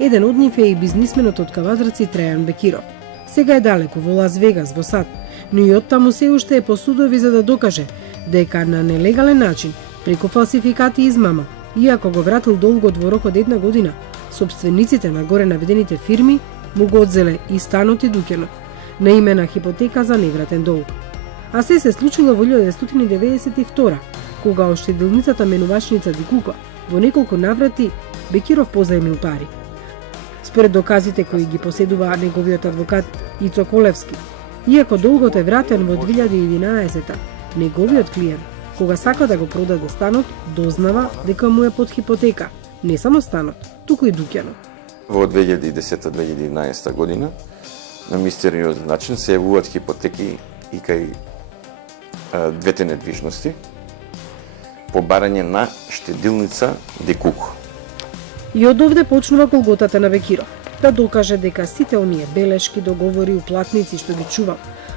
Еден од нив е и бизнисменот од Кавадрци Трајан Бекиров. Сега е далеку во Лас Вегас во САД, но и оттаму се уште е по судови за да докаже дека на нелегален начин, преку фалсификати и измама, иако го вратил долгот во рок од 1 година, сопствениците на горе наведените фирми му го одзеле и станот и дуќанот, на име на хипотека за невратен долг. А се случило во 1992, кога оштедилницата менувачница Дикуко во неколку наврати Бекиров позајмил пари. Според доказите кои ги поседува неговиот адвокат Ицо Колевски, иако долгот е вратен во 2011, неговиот клиент, кога сака да го продаде станот, дознава дека му е под хипотека, не само станот, туку и дуќанот. Во 2010-2011 година на мистериозен начин се јавуваат хипотеки и кај двете недвижности по барање на штедилница Дикуко. И од овде почнува голготата на Бекиров, да докаже дека сите оние белешки, договори, уплатници што ги чувал,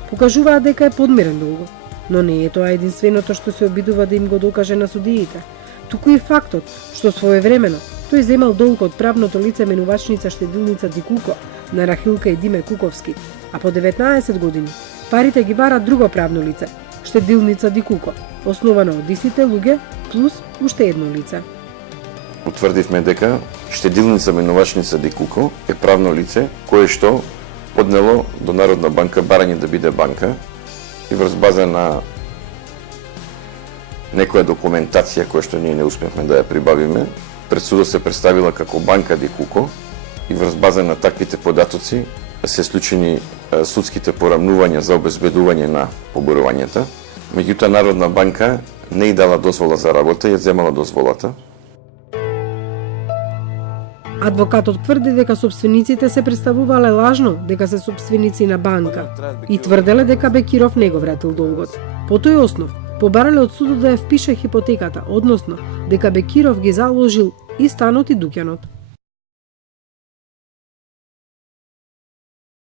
покажуваат дека е подмирен долгот. Но не е тоа единственото што се обидува да им го докаже на судиите, туку и фактот што своевремено тој земал долг од правното лице менувачница штедилница Дикуко на Рахилка и Диме Куковски, а по 19 години парите ги бара друго правно лице, штедилница Дикуко, основана од истите луѓе плюс уште едно лице. Утврдивме дека штедилница менувачница Дикуко е правно лице кое што поднело до Народна банка барање да биде банка и врз база на некоја документација која што ние не успевме да ја прибавиме, пред судот се представила како банка Дикуко и врз база на таквите податоци се склучени судските порамнувања за обезбедување на поборувањата. Меѓутоа Народна банка не и дала дозвола за работа, ја земала дозволата. Адвокатот тврди дека сопствениците се представувале лажно дека се сопственици на банка и тврделе дека Бекиров не го вратил долгот. По тој основ, побарале од судот да ја впише хипотеката, односно дека Бекиров ги заложил и станот и дуќанот.